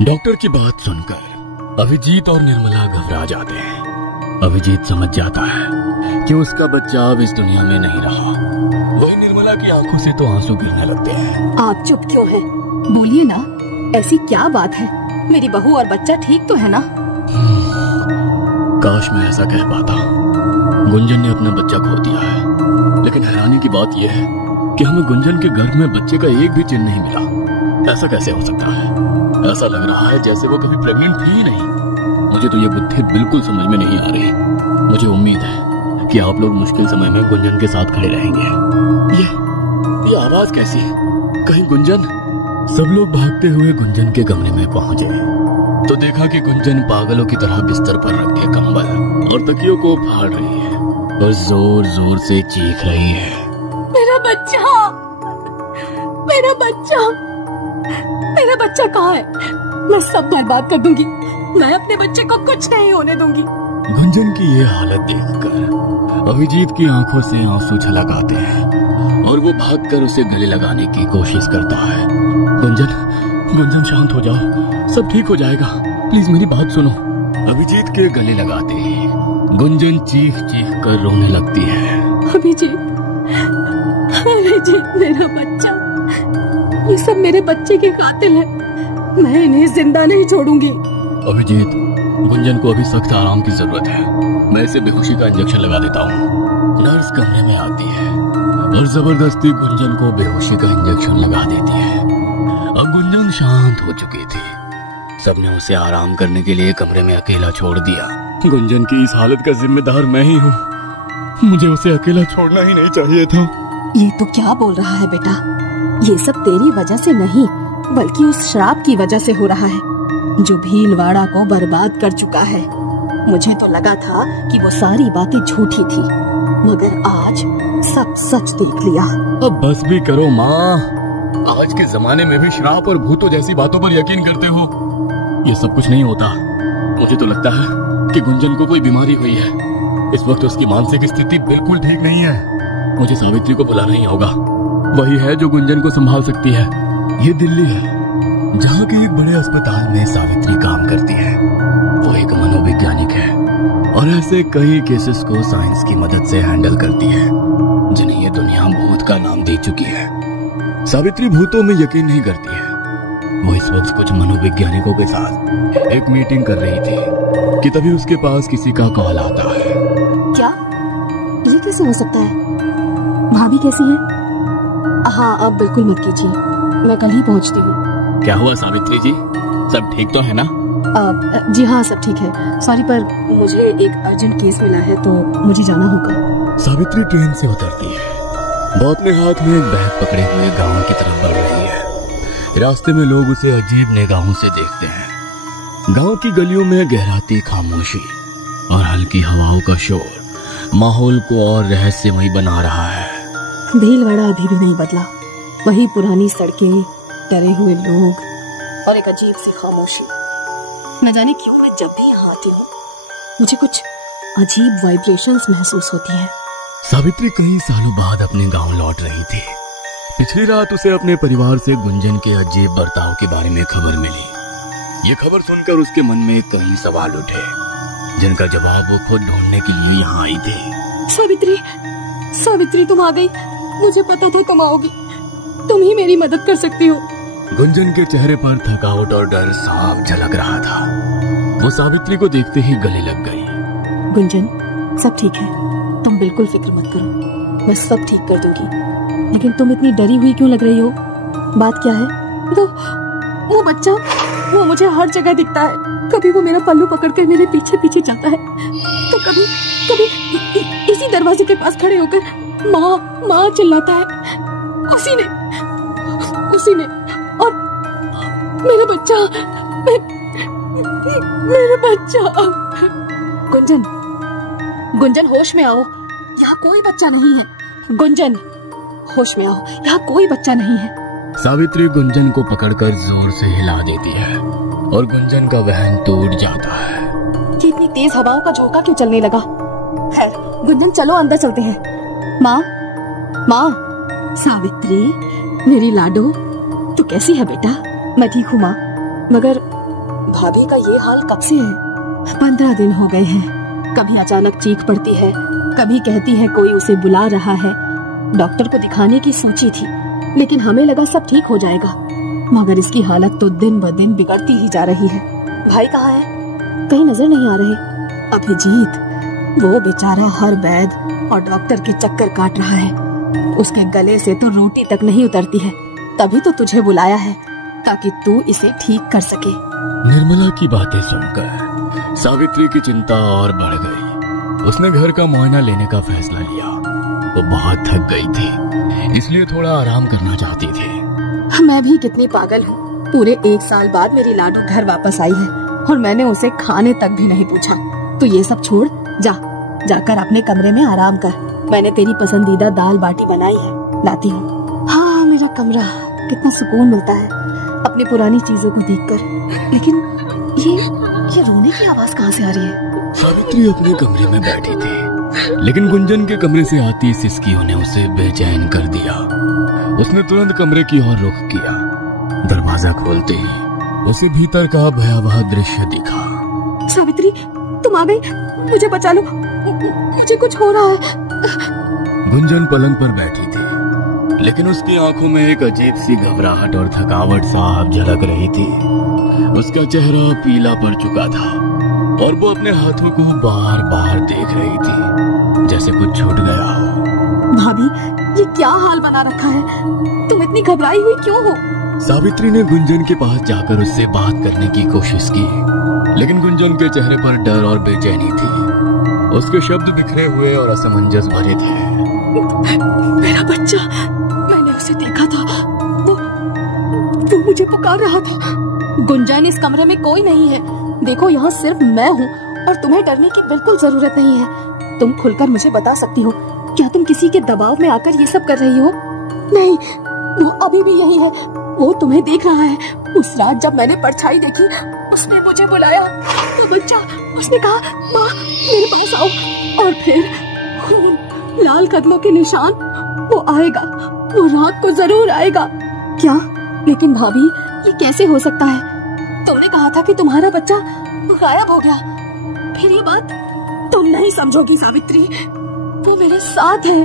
Doctor की बात सुनकर अभिजीत और निर्मला घबरा जाते हैं। अभिजीत समझ जाता है कि उसका बच्चा अब इस दुनिया में नहीं रहा। वही निर्मला की आंखों से तो आंसू गिरने लगते हैं। आप चुप क्यों हैं? बोलिए ना, ऐसी क्या बात है? मेरी बहू और बच्चा ठीक तो है ना? काश मैं ऐसा कह पाता। गुंजन ने अपना बच्चा खो दिया है, लेकिन हैरानी की बात यह है कि हमें गुंजन के गर्भ में बच्चे का एक भी चिन्ह नहीं मिला। ऐसा कैसे हो सकता है? ऐसा लग रहा है जैसे वो कभी प्रेग्नेंट थी ही नहीं। मुझे तो ये बुद्धि बिल्कुल समझ में नहीं आ रही। मुझे उम्मीद है कि आप लोग मुश्किल समय में गुंजन के साथ खड़े रहेंगे। ये आवाज कैसी है? कहीं गुंजन? सब लोग भागते हुए गुंजन के कमरे में पहुंचे तो देखा कि गुंजन पागलों की तरह बिस्तर पर रखे कंबल और तकियों को फाड़ रही है और जोर जोर से चीख रही है। मेरा बच्चा, मेरा बच्चा, मेरा बच्चा कहाँ है? मैं सब बर्बाद कर दूंगी। मैं अपने बच्चे को कुछ नहीं होने दूंगी। गुंजन की ये हालत देखकर अभिजीत की आंखों से आंसू छलक आते हैं और वो भागकर उसे गले लगाने की कोशिश करता है। गुंजन, गुंजन शांत हो जाओ, सब ठीक हो जाएगा, प्लीज मेरी बात सुनो। अभिजीत के गले लगाते ही गुंजन चीख चीख कर रोने लगती है। अभिजीत, अभिजीत, मेरा बच्चा, ये सब मेरे बच्चे के कातिल है। मैं इन्हें जिंदा नहीं छोड़ूंगी। अभिजीत, गुंजन को अभी सख्त आराम की जरूरत है। मैं इसे बेहोशी का इंजेक्शन लगा देता हूँ। नर्स कमरे में आती है और जबरदस्ती गुंजन को बेहोशी का इंजेक्शन लगा देती है। अब गुंजन शांत हो चुकी थी। सबने उसे आराम करने के लिए कमरे में अकेला छोड़ दिया। गुंजन की इस हालत का जिम्मेदार मैं ही हूँ। मुझे उसे अकेला छोड़ना ही नहीं चाहिए था। ये तो क्या बोल रहा है बेटा? ये सब तेरी वजह से नहीं, बल्कि उस श्राप की वजह से हो रहा है जो भीलवाड़ा को बर्बाद कर चुका है। मुझे तो लगा था कि वो सारी बातें झूठी थी, मगर आज सब सच देख लिया। अब बस भी करो माँ। आज के जमाने में भी श्राप और भूतों जैसी बातों पर यकीन करते हो? ये सब कुछ नहीं होता। मुझे तो लगता है कि गुंजन को कोई बीमारी हुई है। इस वक्त उसकी मानसिक स्थिति बिल्कुल ठीक नहीं है। मुझे सावित्री को बुलाना ही होगा। वही है जो गुंजन को संभाल सकती है। ये दिल्ली है, जहाँ के एक बड़े अस्पताल में सावित्री काम करती है। वो एक मनोवैज्ञानिक है और ऐसे कई केसेस को साइंस की मदद से हैंडल करती है जिन्हें ये दुनिया भूत का नाम दे चुकी है। सावित्री भूतों में यकीन नहीं करती है। वो इस वक्त कुछ मनोवैज्ञानिकों के साथ एक मीटिंग कर रही थी कि तभी उसके पास किसी का कॉल आता है। क्या? ये कैसे हो सकता है? भाभी कैसी है? हाँ, अब बिल्कुल मत कीजिए, मैं कल ही पहुँचती हूँ। क्या हुआ सावित्री जी, सब ठीक तो है ना? जी हाँ, सब ठीक है। सॉरी, पर मुझे एक अर्जेंट केस मिला है तो मुझे जाना होगा। सावित्री ट्रेन से उतरती है। वो अपने हाथ में एक बैग पकड़े हुए गांव की तरफ बढ़ रही है। रास्ते में लोग उसे अजीब निगाहों से देखते हैं। गांव की गलियों में गहराती खामोशी और हल्की हवाओं का शोर माहौल को और रहस्यमय बना रहा है। भीलवाड़ा अभी भी नहीं बदला। वही पुरानी सड़कें, डरे हुए लोग और एक अजीब सी खामोशी। न जाने क्यों मैं जब भी यहाँ आती हूँ मुझे कुछ अजीब वाइब्रेशंस महसूस होती है। सावित्री कई सालों बाद अपने गांव लौट रही थी। पिछली रात उसे अपने परिवार से गुंजन के अजीब बर्ताव के बारे में खबर मिली। ये खबर सुनकर उसके मन में कई सवाल उठे जिनका जवाब वो खुद ढूंढने के लिए यहाँ आई थी। सावित्री, सावित्री, तुम आ गई। मुझे पता था तुम आओगी। तुम ही मेरी मदद कर सकती हो। गुंजन के चेहरे पर थकावट और डर साफ झलक रहा था। वो सावित्री को देखते ही गले लग गई। गुंजन, सब ठीक है, तुम बिल्कुल फिक्र मत करो, मैं सब ठीक कर दूंगी। लेकिन तुम इतनी डरी हुई क्यों लग रही हो? बात क्या है? वो बच्चा, वो मुझे हर जगह दिखता है। कभी वो मेरा पल्लू पकड़कर मेरे पीछे पीछे चलता है, तो कभी इसी दरवाजे के पास खड़े होकर माँ माँ चिल्लाता है। उसी ने और मेरा बच्चा, मेरा बच्चा। गुंजन, गुंजन, होश में आओ, यहाँ कोई बच्चा नहीं है। गुंजन, होश में आओ, यहाँ कोई बच्चा नहीं है। सावित्री गुंजन को पकड़कर जोर से हिला देती है और गुंजन का वहन टूट जाता है। ये इतनी तेज हवाओं का झोंका क्यों चलने लगा? खैर, गुंजन, चलो अंदर चलते हैं। माँ, माँ। सावित्री, मेरी लाडो, तू कैसी है बेटा? मैं ठीक हूँ माँ, मगर भाभी का ये हाल कब से है? 15 दिन हो गए हैं। कभी अचानक चीख पड़ती है, कभी कहती है कोई उसे बुला रहा है। डॉक्टर को दिखाने की सोची थी, लेकिन हमें लगा सब ठीक हो जाएगा, मगर इसकी हालत तो दिन ब दिन बिगड़ती ही जा रही है। भाई कहाँ है? कहीं नजर नहीं आ रहे। अभिजीत, वो बेचारा हर वैद्य और डॉक्टर के चक्कर काट रहा है। उसके गले से तो रोटी तक नहीं उतरती है। तभी तो तुझे बुलाया है, ताकि तू इसे ठीक कर सके। निर्मला की बातें सुनकर सावित्री की चिंता और बढ़ गई। उसने घर का मुआयना लेने का फैसला लिया। वो बहुत थक गई थी, इसलिए थोड़ा आराम करना चाहती थी। मैं भी कितनी पागल हूँ। पूरे 1 साल बाद मेरी लाडू घर वापस आई है और मैंने उसे खाने तक भी नहीं पूछा। तो ये सब छोड़, जाकर अपने कमरे में आराम कर। मैंने तेरी पसंदीदा दाल बाटी बनाई है, लाती हूँ। हाँ, मेरा कमरा, कितना सुकून मिलता है अपनी पुरानी चीजों को देखकर। लेकिन ये रोने की आवाज कहाँ से आ रही है? सावित्री अपने कमरे में बैठी थी, लेकिन गुंजन के कमरे से आती सिसकियों ने उसे बेचैन कर दिया। उसने तुरंत कमरे की ओर रुख किया। दरवाजा खोलते ही उसे भीतर का भयावह दृश्य दिखा। सावित्री, तुम आ गई, मुझे बचा लो, मुझे कुछ हो रहा है। गुंजन पलंग पर बैठी थी, लेकिन उसकी आंखों में एक अजीब सी घबराहट और थकावट साफ झलक रही थी। उसका चेहरा पीला पड़ चुका था और वो अपने हाथों को बार बार देख रही थी, जैसे कुछ छूट गया हो। भाभी, ये क्या हाल बना रखा है? तुम इतनी घबराई हुई क्यों हो? सावित्री ने गुंजन के पास जाकर उससे बात करने की कोशिश की, लेकिन गुंजन के चेहरे पर डर और बेचैनी थी। उसके शब्द बिखरे हुए और असमंजस भरे थे। मेरा बच्चा, मैंने उसे देखा था, वो मुझे पुकार रहा था। गुंजन, इस कमरे में कोई नहीं है। देखो, यहाँ सिर्फ मैं हूँ और तुम्हें डरने की बिल्कुल जरूरत नहीं है। तुम खुलकर मुझे बता सकती हो, क्या तुम किसी के दबाव में आकर ये सब कर रही हो? नहीं, वो अभी भी यही है। वो तुम्हें देख रहा है। उस रात जब मैंने परछाई देखी, उसने मुझे बुलाया। वो बच्चा, उसने कहा, माँ मेरे पास आओ। और फिर खून, लाल कदमों के निशान। वो आएगा, वो रात को जरूर आएगा। क्या? लेकिन भाभी, ये कैसे हो सकता है? तुमने कहा था कि तुम्हारा बच्चा गायब हो गया। फिर ये बात तुम नहीं समझोगी सावित्री। वो मेरे साथ है,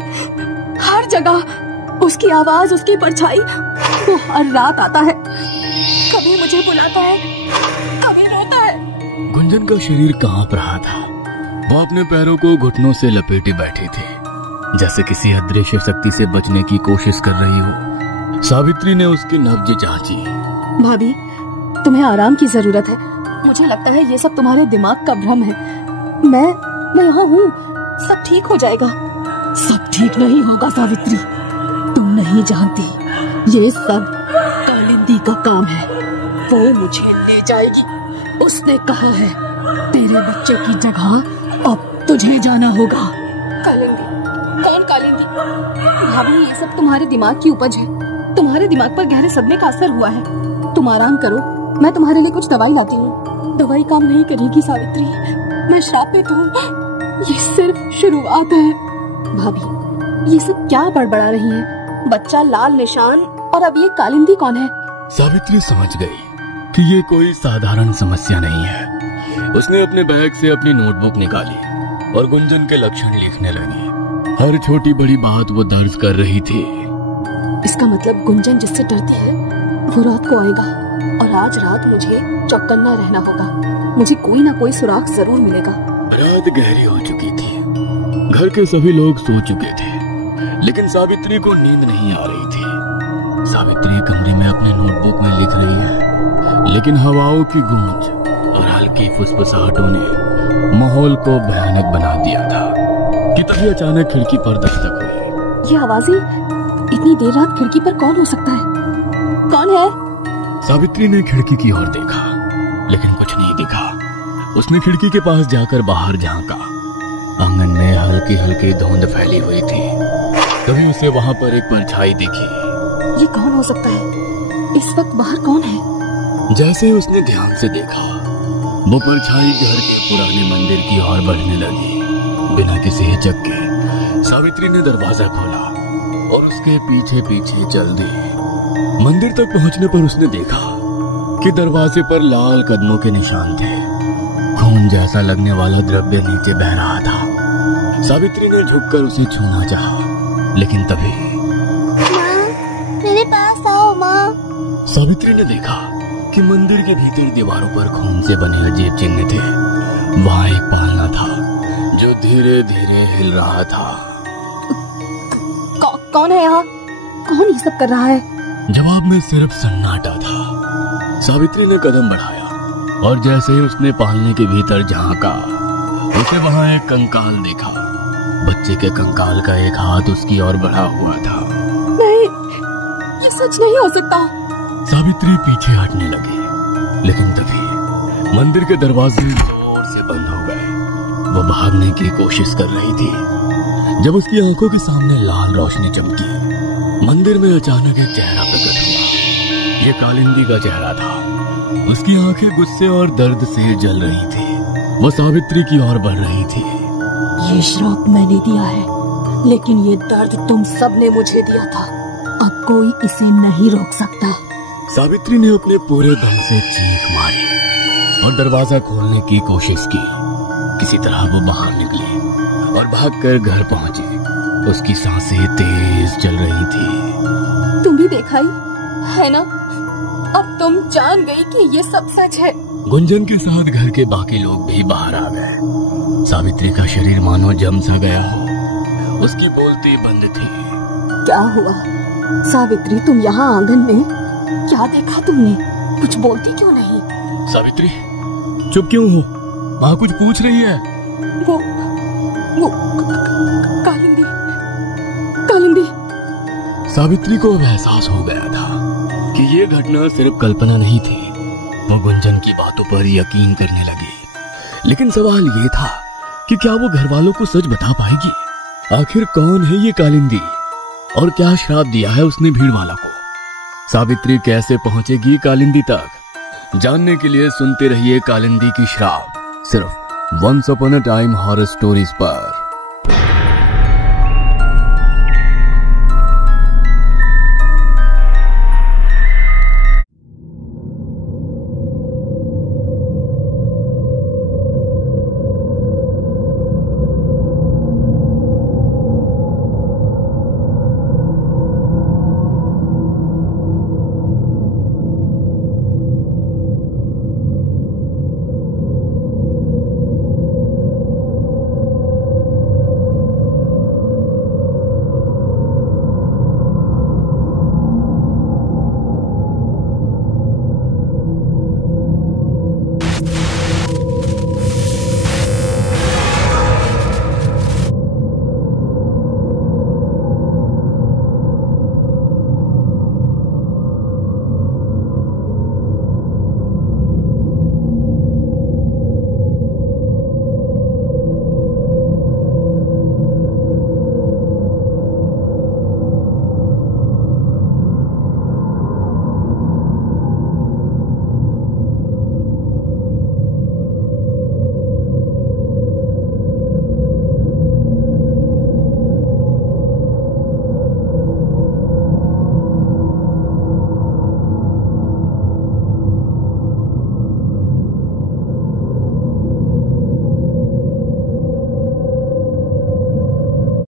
हर जगह। उसकी आवाज, उसकी परछाई, वो हर रात आता है। कभी मुझे बुलाता है, कभी रोता है। गुंजन का शरीर कांप रहा था। वो अपने पैरों को घुटनों से लपेटे बैठी थी, जैसे किसी अदृश्य शक्ति से बचने की कोशिश कर रही हो। सावित्री ने उसकी नब्ज जांची। भाभी, तुम्हें आराम की जरूरत है। मुझे लगता है ये सब तुम्हारे दिमाग का भ्रम है। मैं यहाँ हूँ, सब ठीक हो जाएगा। सब ठीक नहीं होगा सावित्री, तुम नहीं जानती। ये सब कालिंदी का काम है। वो मुझे ले जाएगी। उसने कहा है तेरे बच्चे की जगह अब तुझे जाना होगा। कालिंदी? कौन कालिंदी? भाभी, ये सब तुम्हारे दिमाग की उपज है। तुम्हारे दिमाग पर गहरे सदमे का असर हुआ है। तुम आराम करो, मैं तुम्हारे लिए कुछ दवाई लाती हूँ। दवाई काम नहीं करेगी सावित्री, मैं श्रापित हूँ। ये सिर्फ शुरुआत है। भाभी, ये सब क्या बड़बड़ा रही हैं? बच्चा, लाल निशान, और अब ये कालिंदी कौन है? सावित्री समझ गई कि ये कोई साधारण समस्या नहीं है। उसने अपने बैग से अपनी नोटबुक निकाली और गुंजन के लक्षण लिखने लगी। हर छोटी बड़ी बात वो दर्ज कर रही थी। इसका मतलब गुंजन जिससे डरती है वो रात को आएगा, और आज रात मुझे चौकन्ना रहना होगा। मुझे कोई ना कोई सुराग जरूर मिलेगा। रात गहरी हो चुकी थी। घर के सभी लोग सो चुके थे, लेकिन सावित्री को नींद नहीं आ रही थी। सावित्री कमरे में अपने नोटबुक में लिख रही है, लेकिन हवाओं की गूंज और हल्की फुसफुसाहटों ने माहौल को भयानक बना दिया था कि तभी अचानक खिड़की पर दस्तक हुई। ये आवाजें, इतनी देर रात खिड़की पर कौन हो सकता है? कौन है? सावित्री ने खिड़की की ओर देखा, लेकिन कुछ नहीं दिखा। उसने खिड़की के पास जाकर बाहर झांका। आंगन में हल्की हल्की धुंध फैली हुई थी। तभी उसे वहां पर एक परछाई दिखी। ये कौन हो सकता है? इस वक्त बाहर कौन है? जैसे ही उसने ध्यान से देखा, वो परछाई घर के पुराने मंदिर की ओर बढ़ने लगी। बिना किसी हिचक के सावित्री ने दरवाजा खोला और उसके पीछे पीछे चल दी। मंदिर तक पहुंचने पर उसने देखा कि दरवाजे पर लाल कदमों के निशान थे। खून जैसा लगने वाला द्रव्य नीचे बह रहा था। सावित्री ने झुककर उसे छूना चाहा, लेकिन तभी माँ, मेरे पास आओ माँ। सावित्री ने देखा कि मंदिर के भीतरी दीवारों पर खून से बने अजीब चिन्ह थे। वहां एक पालना था जो धीरे धीरे हिल रहा था। कौन है यहाँ? कौन ये सब कर रहा है? जवाब में सिर्फ सन्नाटा था। सावित्री ने कदम बढ़ाया और जैसे ही उसने पालने के भीतर झांका, उसे वहां एक कंकाल देखा। बच्चे के कंकाल का एक हाथ उसकी ओर बढ़ा हुआ था। नहीं, ये सच नहीं हो सकता। सावित्री पीछे हटने लगी, लेकिन तभी मंदिर के दरवाजे जोर से बंद हो गए। वो भागने की कोशिश कर रही थी जब उसकी आंखों के सामने लाल रोशनी चमकी। मंदिर में अचानक एक चेहरा प्रकट हुआ। ये कालिंदी का चेहरा था। उसकी आंखें गुस्से और दर्द से जल रही थी। वो सावित्री की ओर बढ़ रही थी। ये श्राप मैंने दिया है, लेकिन ये दर्द तुम सब ने मुझे दिया था। अब कोई इसे नहीं रोक सकता। सावित्री ने अपने पूरे दम से चीख मारी और दरवाजा खोलने की कोशिश की। किसी तरह वो बाहर निकली और भागकर घर पहुंची। उसकी सांसें तेज चल रही थी। तुम भी देखा ही है ना? अब तुम जान गई कि ये सब सच है। गुंजन के साथ घर के बाकी लोग भी बाहर आ गए। सावित्री का शरीर मानो जम सा गया हो। उसकी बोलती बंद थी। क्या हुआ सावित्री? तुम यहाँ आंगन में क्या देखा तुमने? कुछ बोलती क्यों नहीं? सावित्री, चुप क्यों हो? वहाँ कुछ पूछ रही है। वो कालिंदी। कालिंदी। सावित्री को अब एहसास हो गया था कि ये घटना सिर्फ कल्पना नहीं थी। वो गुंजन की बातों पर यकीन करने लगी। लेकिन सवाल ये था कि क्या वो घर वालों को सच बता पाएगी? आखिर कौन है ये कालिंदी और क्या श्राप दिया है उसने भीड़वाला को? सावित्री कैसे पहुंचेगी कालिंदी तक? जानने के लिए सुनते रहिए कालिंदी की श्राप, सिर्फ once upon a time horror stories पर।